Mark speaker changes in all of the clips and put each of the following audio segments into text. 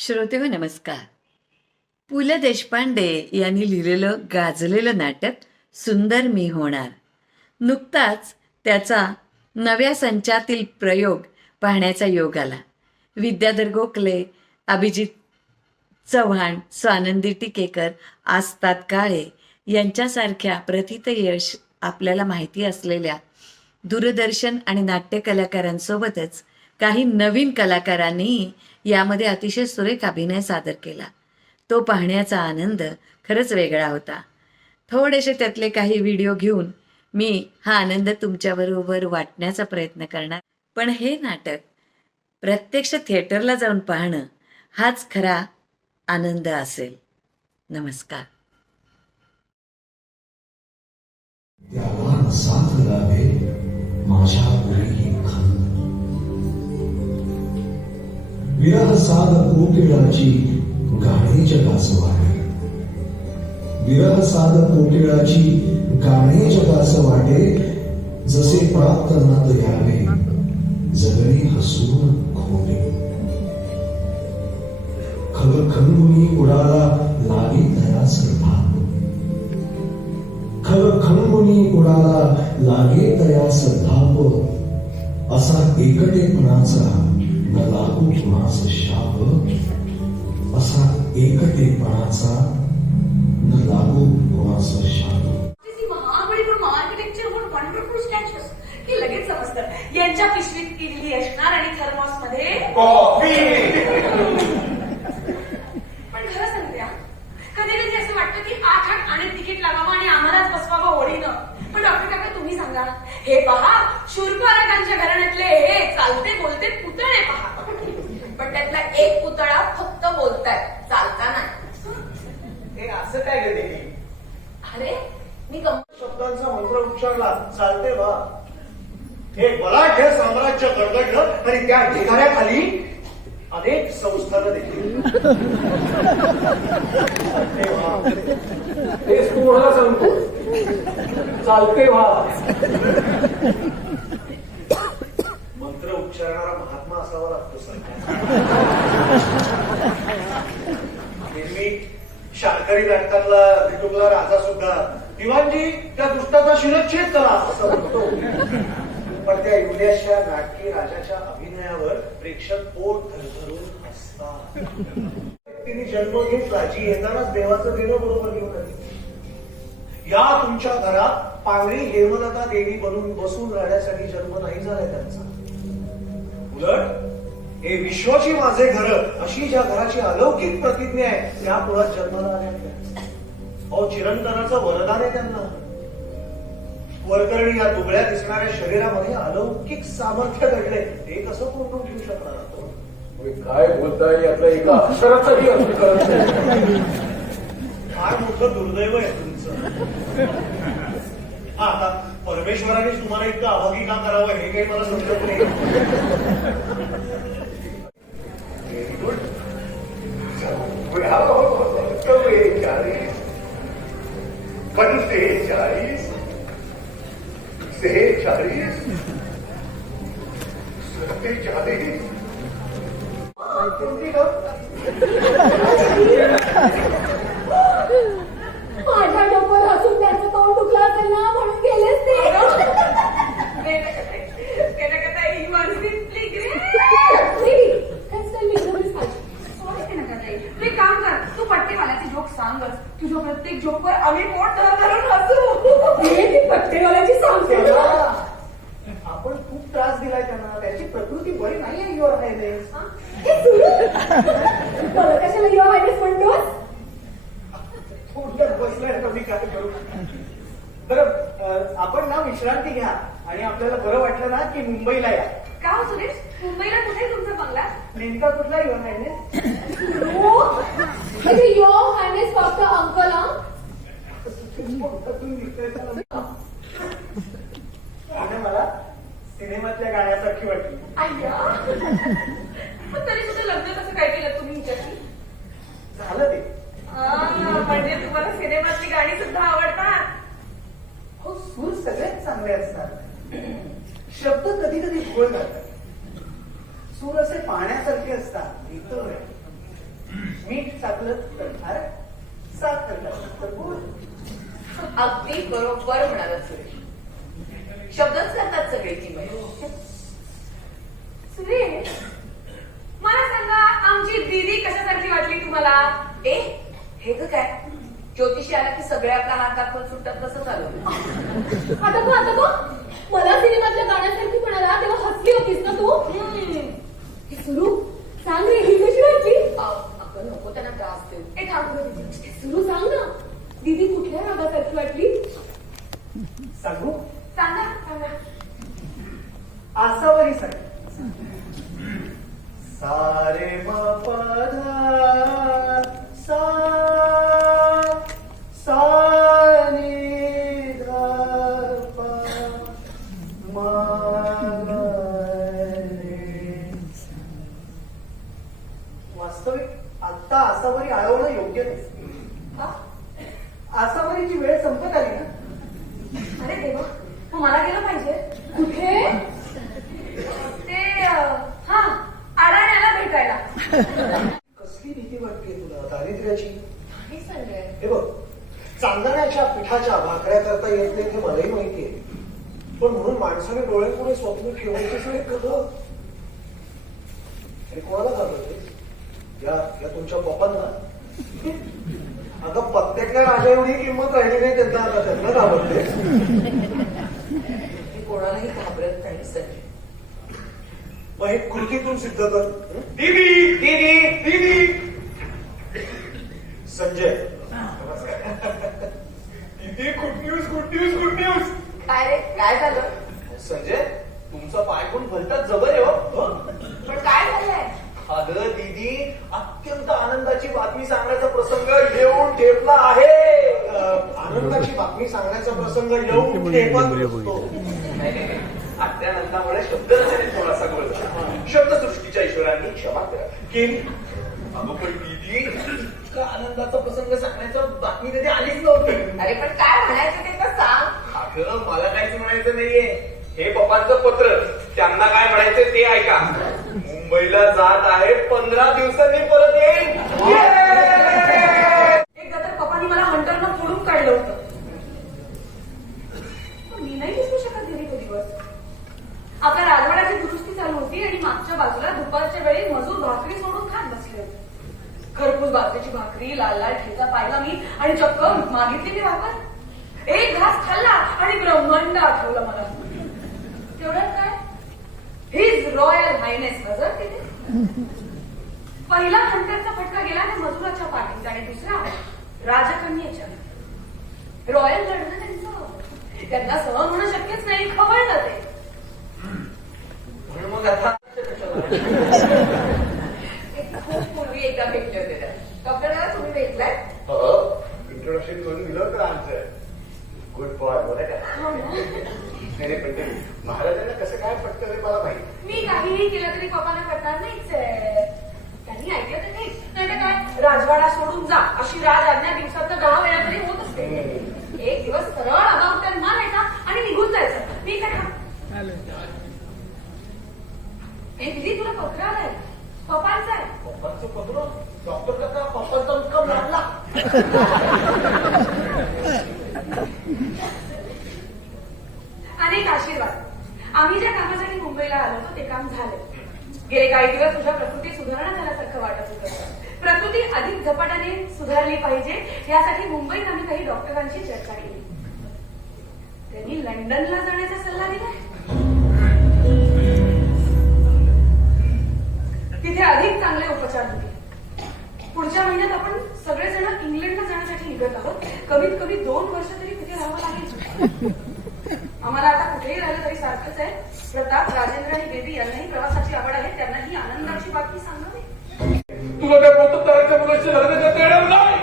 Speaker 1: श्रोते हो नमस्कार. पु ल देशपांडे यांनी लिहिलेलं गाजलेलं नाटक सुंदर मी होणार. नुकताच त्याचा नव्या संचातील प्रयोग पाहण्याचा योग आला. विद्याधर गोखले अभिजित चव्हाण स्वानंदी टिकेकर आस्ताद काळे यांच्यासारख्या प्रथित यश आपल्याला माहिती असलेल्या दूरदर्शन आणि नाट्य कलाकारांसोबतच काही नवीन कलाकारांनी यामध्ये अतिशय सुरेख अभिनय सादर केला. तो पाहण्याचा आनंद खरंच वेगळा होता. थोडेसे त्यातले काही व्हिडिओ घेऊन मी हा आनंद तुमच्याबरोबर वाटण्याचा प्रयत्न करणार. पण हे नाटक प्रत्यक्ष थिएटरला जाऊन पाहणं हाच खरा आनंद असेल. नमस्कार.
Speaker 2: त्याला साथ लाभे माझ्या विरह साध कोकिळाची गाणे जगास वाटे विरह साध कोकिळाची गाणे जगास वाटे जसे प्राप्त नाद यावे जगणे हसून खोटे. खग खंगुनी उडाला लागे तयास भाग खग खंगुनी उडाला लागे तयास धाप असा एकटेपणाचा लागू कुणास शाप असा एकटेपणाचा न लागू कुणास शाप
Speaker 3: महाबळीपुरम आर्किटेक्चर वर वंडरफुल स्टॅच्यूज लगेच समजतं. यांच्या पिशवीत केलेली असणार आणि थर्मॉसमध्ये पण खरं सांगते कधी कधी असं वाटतं की आठ आठ आणि तिकीट लावावं आणि आम्हालाच बसवावं ओढीनं. पण डॉक्टर काका तुम्ही सांगा. हे पहा शूरपारकांच्या घराण्यातले हे चालते बोलते पुतळे पहा. पण त्यातला एक पुतळा फक्त बोलताय चालता नाही
Speaker 4: हे असं काय गे देवी
Speaker 3: अरे मी गम
Speaker 4: शब्दांचा मंत्र उच्चारला चालते वा हे बलाढ्य साम्राज्य गडगडलं आणि त्या ढिगाऱ्याखाली अनेक संस्थानं देखील.
Speaker 5: तेच तू मला सांगतो. चालते व्हा
Speaker 4: मंत्र उच्चारणारा महात्मा असावा लागतो सर नेहमी शाळकरी नाटकातला विठुकला राजा सुद्धा. दिवाणजी त्या दुष्टाचा शिरच्छेद करा असं म्हणतो पण त्या युल्याच्या नाटकी राजाच्या अभिनयावर प्रेक्षक पोट धरधरून असतात तिने जन्म घेतला जी येतानाच देवाचं देणं बरोबर घेऊन आली. या तुमच्या घरात पांगरी हेमलता देवी बनून बसून राहण्यासाठी जन्म नाही झालाय त्यांचा. उलट हे विश्वाची माझे घर अशी ज्या घराची अलौकिक प्रतिज्ञा आहे त्या कुळात जन्माला आल्या. अहो चिरंतनाचं वरदान आहे त्यांना. वरकरणी या दुबळ्या दिसणाऱ्या शरीरामध्ये अलौकिक सामर्थ्य घडले ते कसं पूर्ण ठेवू शकणार आपण?
Speaker 5: काय बोलताय यातल्या एका अक्षराचाही अर्थ करत नाही.
Speaker 4: फार मोठं दुर्दैव आहे तुमचं. हा आता परमेश्वराने तुम्हाला इतकं अभागी का करावं हे काही मला समजत नाही.
Speaker 5: चव्वेचाळीस पंचेचाळीस सेहेचाळीस सत्तेचाळीस
Speaker 6: माझ्या डोक्यावर हसून त्यांचं तोंड दुखलं असेल ना म्हणून गेलेच ते
Speaker 3: ही माणूस दिसली की रे.
Speaker 6: Maybe. Hairstyle वेगळीच पाहिजे.
Speaker 3: Sorry ते नका ताई. तू एक काम कर तू पट्टेवाल्याचे जोक सांगच तुझ्या प्रत्येक जोकवर आम्ही पोट धर धरून हसू.
Speaker 6: हे ती पट्टेवाल्याची सांगते.
Speaker 4: आपण खूप त्रास दिलाय त्यांना. त्याची प्रकृती बरी नाही आहे युअर हायनेस
Speaker 6: हे? सुरू. मला कशाला युवा वाईटच म्हणतोस?
Speaker 4: थोडं बसलाय तर मी काय करू? बरं अं, आपण ना विश्रांती घ्या. आणि आपल्याला बरं वाटलं ना की मुंबईला या.
Speaker 3: का हो सुरेश? मुंबईला कुठे तुमचा बंगला?
Speaker 4: नेमका कुठला युअर हायनेस
Speaker 6: हो. म्हणजे यो हायनेस फक्त अंकल हा
Speaker 4: आणि मला सिनेमातल्या गाण्यासारखी वाटली
Speaker 3: पण तरी सुद्धा लग्न कसं काय केलं तुम्ही हिच्याशी?
Speaker 4: झालं ते
Speaker 3: म्हणजे तुम्हाला सिनेमातली गाणी सुद्धा आवडतात?
Speaker 4: हो सूर सगळेच चांगले असतात. शब्द कधी कधी घोळ घालतात. सूर असे पाण्यासारखे असतात नितळ आहे मीठ टाकलं तर खार साखर टाकलं तर गोड
Speaker 7: अगदी बरोबर म्हणाला सुरेश. शब्दच करतात सगळे की
Speaker 3: सुरेश मला सांगा आमची दीदी कशासारखी वाटली तुम्हाला?
Speaker 7: ए हे ग काय? ज्योतिषी आला की सगळे आपला हात दाखवत सुटतात कसं चालू
Speaker 6: आता तू आता तू मला सिनेमातल्या गाण्यासारखी म्हणाला तेव्हा हसली होतीस ना तू? हे सुरू सांग रे ही कशी वाटली?
Speaker 7: अगं नको त्यांना त्रास देऊ.
Speaker 3: ए थांब
Speaker 6: सुरू सांग ना. दीदी कुठल्या रागासारखी वाटली
Speaker 4: सांगू?
Speaker 3: सांगा सांगा.
Speaker 4: आसावरी सारे मपधा सा सा नि ध प म रे. वास्तविक आता आसावरी आळवणं योग्य नाही. आसावरीची वेळ संपत आली ना?
Speaker 3: अरे देवा मग मला गेलं पाहिजे.
Speaker 6: कुठे?
Speaker 3: ते हा आडाण्याला भेटायला.
Speaker 4: कसली भीती वाटते तुला दारिद्र्याची?
Speaker 7: नाही
Speaker 4: हे बघ चांदण्याच्या पिठाच्या भाकऱ्या करता येत नाही हे मलाही माहितीये पण म्हणून माणसाने डोळ्यापुढे स्वप्न ठेवायचे सगळे हे कोणाला या या तुमच्या पप्पांना. अगं पत्त्यातल्या राजा एवढी किंमत राहिली नाही त्यांना आता त्यांना घाबरते.
Speaker 7: मी कोणालाही घाबरत नाही. संजय
Speaker 4: मग हे कृतीतून सिद्ध कर? दीदी दीदी दीदी. संजय.
Speaker 5: किती good news good news good news
Speaker 7: काय रे? काय झालं?
Speaker 5: संजय तुमचा पाय पण भलताच जबर आहे हो हं?
Speaker 7: पण काय झालंय?
Speaker 5: अगं दीदी अत्यंत आनंदाची बातमी सांगण्याचा प्रसंग येऊन ठेपला आहे.
Speaker 4: आनंदाची बातमी सांगण्याचा प्रसंग येऊन ठेपत.
Speaker 5: आत्यानंदामुळे शब्द थोडासा गोळ. शब्दसृष्टीच्या ईश्वरांनी क्षमा करा. की अगं पण दीदी इतका आनंदाचा प्रसंग सांगण्याचा बातमी कधी आलीच नव्हती.
Speaker 7: अरे पण काय म्हणायचं ते तर सांग.
Speaker 5: अगं मला काहीच म्हणायचं नाहीये. हे पप्पांचं पत्र. त्यांना काय म्हणायचं ते ऐका. मुंबईला जात आहे पंधरा दिवसांनी परत येईल
Speaker 3: एकदा तर पप्पानी मला हंटरनं फोडून काढलं होतं. मी नाही विसरू शकत घरी तो दिवस आपल्या राजवाड्याची दुरुस्ती चालू होती आणि मागच्या बाजूला दुपारच्या वेळी मजूर भाकरी सोडून खात बसले. होते खरपूस बाजरीची भाकरी लाल लाल ठेचा पाहिला मी आणि चक्क मागितली मी भाकर एक घास खाल्ला आणि ब्रह्मांड आठवलं मला. तेवढ्यात काय? हिज रॉयल हायनेस हजर तिथे पहिला हंटरचा फटका गेला त्या मजुराच्या पाठीत आणि दुसरा राजकन्याच्या. रॉयल लढणं त्यांचं त्यांना सहन होणं शक्यच नाही खवळलं ते.
Speaker 5: म्हणून मग आता
Speaker 7: ते खूप पूर्वी एकदा भेटले होते. डॉक्टर तुम्ही भेटलाय?
Speaker 4: इंट्रोडक्शन करून दिलं होतं आमचं. गुड बॉय बरं का? नाही पण महाराजांना कसं काय पटतं हे मला माहिती
Speaker 3: मी काहीही केलं तरी पप्पांना करणार नाहीच आहे. त्यांनी ऐकलं तर नाही नाही तर काय? राजवाडा सोडून जा. अशी राज आज्ञा दिवसात दहा वेळा तरी होत असते. एक दिवस सरळ अगाऊ त्या मारायचा आणि निघून जायचं. मी काय हे दिदी तुला पत्र आलंय पप्पांचं आहे.
Speaker 4: पप्पांचं पत्र? डॉक्टर काका पप्पांचा मुक्काम लागला?
Speaker 3: एक आशीर्वाद. आम्ही ज्या कामासाठी मुंबईला आलो होतो ते काम झालं. गेले काही दिवस तुझ्या प्रकृती सुधारणा झाल्यासारखं वाटत होतं. प्रकृती अधिक झपाट्याने सुधारली पाहिजे यासाठी मुंबईत आम्ही काही डॉक्टरांशी चर्चा केली. त्यांनी लंडनला जाण्याचा सल्ला दिला. तिथे अधिक चांगले उपचार होते. पुढच्या महिन्यात आपण सगळेजण इंग्लंडला जाण्यासाठी निघत आहोत. कमीत कमी दोन वर्ष तरी तिथे राहावं लागेल. कुठेही राहिलं तरी सारखंच आहे प्रताप राजेंद्र आणि बेबी यांनाही प्रवासाची आवड आहे. त्यांना ही आनंदाची बातमी सांगावी
Speaker 5: तुला त्या मुलाशी लग्न करता येणार नाही.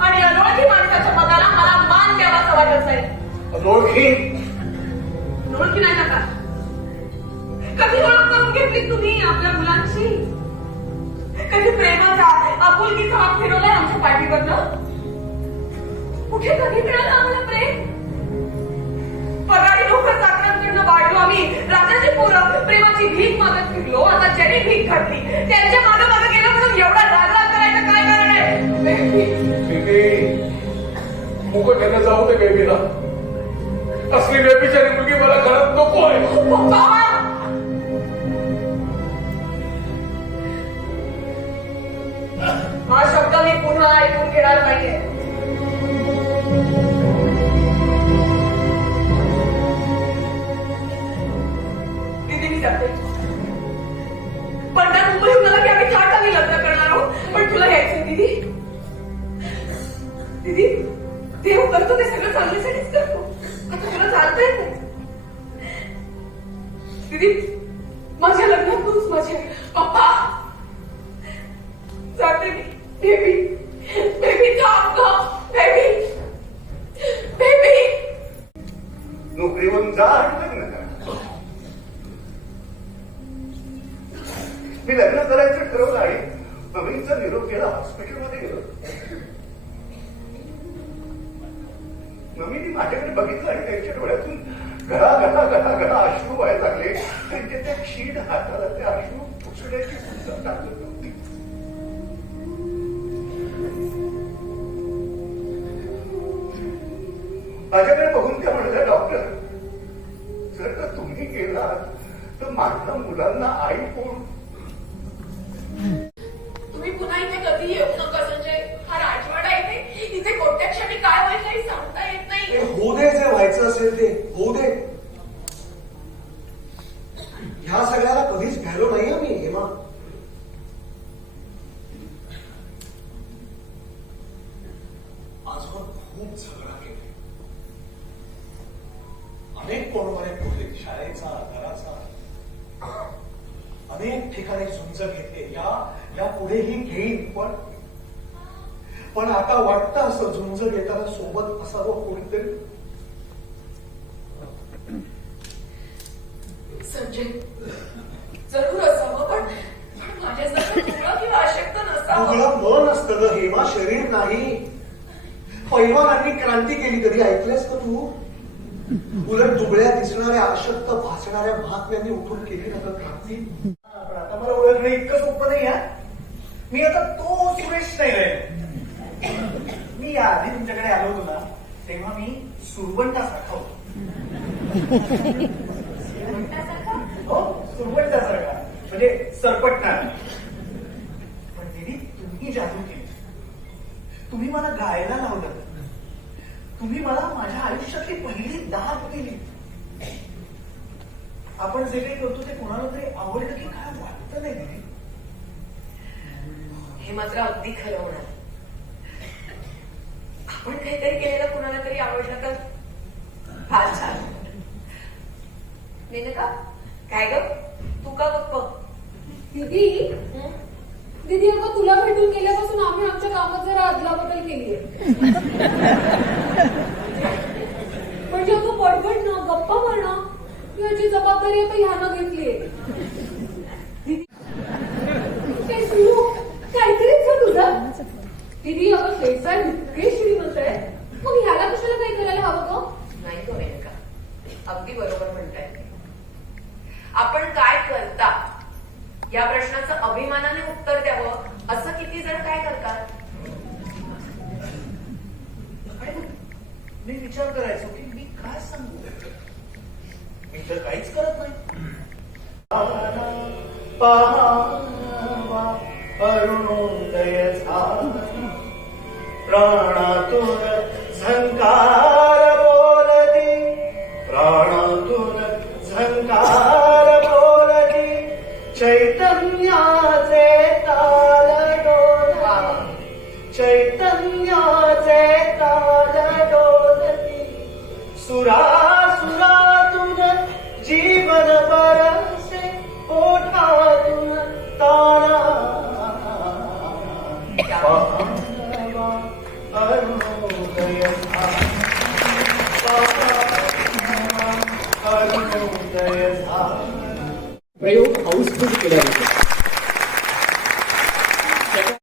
Speaker 3: आणि अनोळखी माणसाच्या पदाला मला मान द्यावासा वाटत नाही.
Speaker 4: अनोळखी
Speaker 3: ओळखी नाही नका कधी ओळख करून घेतली तुम्ही आपल्या मुलांची? कधी प्रेमाचा आपुलकीचा हात फिरवलाय आमच्या पाठीवरनं कुठे कधी मिळालं आम्हाला प्रेम? आम्ही राजाची पोरं प्रेमाची भीक मागत फिरलो. आता ज्यांनी भीक घातली त्यांच्या मागे मागे गेलो
Speaker 8: म्हणून एवढा राजा करायचं काय कारण आहे? मुकुट यांना जाऊ दे बेबीला. असली बेबीच्या मुलगी मला घरात नको आहे.
Speaker 3: हा शब्द मी पुन्हा ऐकून घेणार नाहीये. करतो ते सगळं चांगल्यासाठीच करतो. आता मला चालता येत नाही दीदी माझ्या लग्नात तूच माझे पप्पा! जाते मी. बेबी बेबी थांब बेबी बेबी
Speaker 4: नोकरीवरून जा आणि लग्न करा. मी लग्न करायचं ठरवलं आणि नवीनचा निरोप केला हॉस्पिटलमध्ये गेलो माझ्याकडे बघितलं आणि त्यांच्या डोळ्यातून घरा घरा घरा घरा अश्रू व्हायला लागले. त्यांच्या त्या क्षीण हाताला ते अश्रू पुसण्याची सुद्धा ताकद नव्हती. माझ्याकडे बघून त्या म्हणल्या डॉक्टर जर का तुम्ही केला तर माझ्या मुलांना आई कोण
Speaker 2: या पुढेही घेईन पण पण आता वाटतं असं झुंज घेताना सोबत असावं कोणीतरी?
Speaker 3: संजय जरूर असावं पण
Speaker 2: मन असतं ग हेमा शरीर नाही. पैलवानांनी क्रांती केली कधी ऐकलंस का तू? उलट दुबळ्या दिसणाऱ्या अशक्त भासणाऱ्या महात्म्यांनी उठून केली ना क्रांती
Speaker 4: पण आता मला ओळखणं इतकं सोपं नाही हा मी आता तो सुरेश नाही रे. मी आधी तुमच्याकडे आलो होतो ना तेव्हा मी सुरवंटासारखा होतो. हो सुरवंटासारखा. म्हणजे सरपटणार. पण दिदी तुम्ही जादू केली. तुम्ही मला गायला लावलं. तुम्ही मला माझ्या आयुष्यातली पहिली दाद दिली. आपण जे काही करतो ते कोणाला तरी आवडलं की काय वाटतं नाही दिदी?
Speaker 3: हे मात्र अगदी खरं होणार आपण काहीतरी केलेलं कुणाला तरी आवडलं तर फार छान. मेनका काय ग? तू का गप्प?
Speaker 6: दीदी? दीदी अगं तुला भेटून गेल्यापासून आम्ही आमच्या कामात जरा अदलाबदल केली म्हणजे अगं बडबडणं गप्पा मारणं याची जबाबदारी आता ह्यानं घेतलीये काय सुरू काहीतरीच आहे तुझं देसाई इतके श्रीमंत आहे मग ह्याला कशाला काही करायला हवं गं
Speaker 3: नाही ग मेनका अगदी बरोबर म्हणताय. आपण काय करता? या प्रश्नाचं अभिमानाने उत्तर द्यावं. असं किती जण काय करतात?
Speaker 4: मी विचार करायचो की मी काय सांगू? मी तर काहीच करत नाही. अरुणोदय. प्राणातून झंकार बोलती. प्राणातून झंकार बोलती. चैतन्याचे ताल डोला चैतन्याचे ताल डोलती. सुरासुरातून जीवन बरसे पोटातून ता
Speaker 9: प्रयोग हाऊसफुल केला जातो